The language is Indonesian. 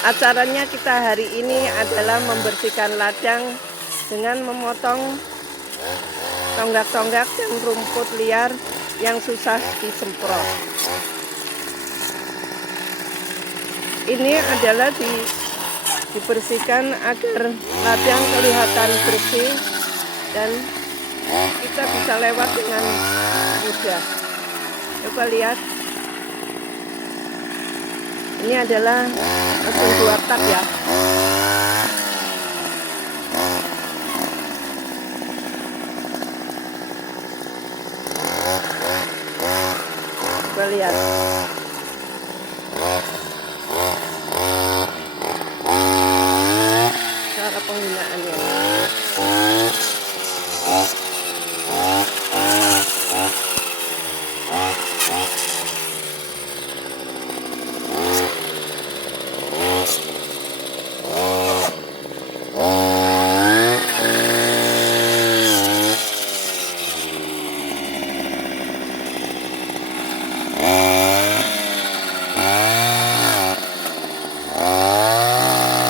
Acaranya kita hari ini adalah membersihkan ladang dengan memotong tonggak-tonggak dan rumput liar yang susah disemprot. Ini adalah dibersihkan agar ladang kelihatan bersih dan kita bisa lewat dengan mudah. Coba lihat. Ini adalah mesin 2 tak ya. Coba lihat.